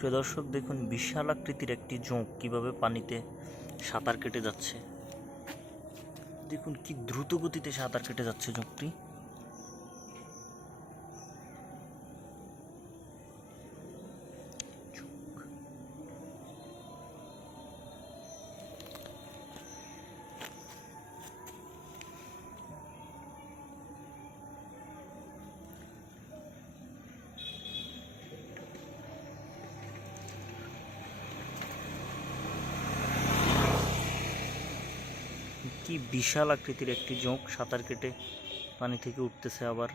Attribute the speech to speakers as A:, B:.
A: প্রিয় দর্শক, দেখুন, বিশাল আকৃতির একটি জোঁক কীভাবে পানিতে সাঁতার কেটে যাচ্ছে। দেখুন, কি দ্রুত গতিতে সাঁতার কেটে যাচ্ছে জোঁকটি কি বিশাল আকৃতির একটি জোঁক সাঁতার কেটে পানি থেকে উঠতেছে আবার।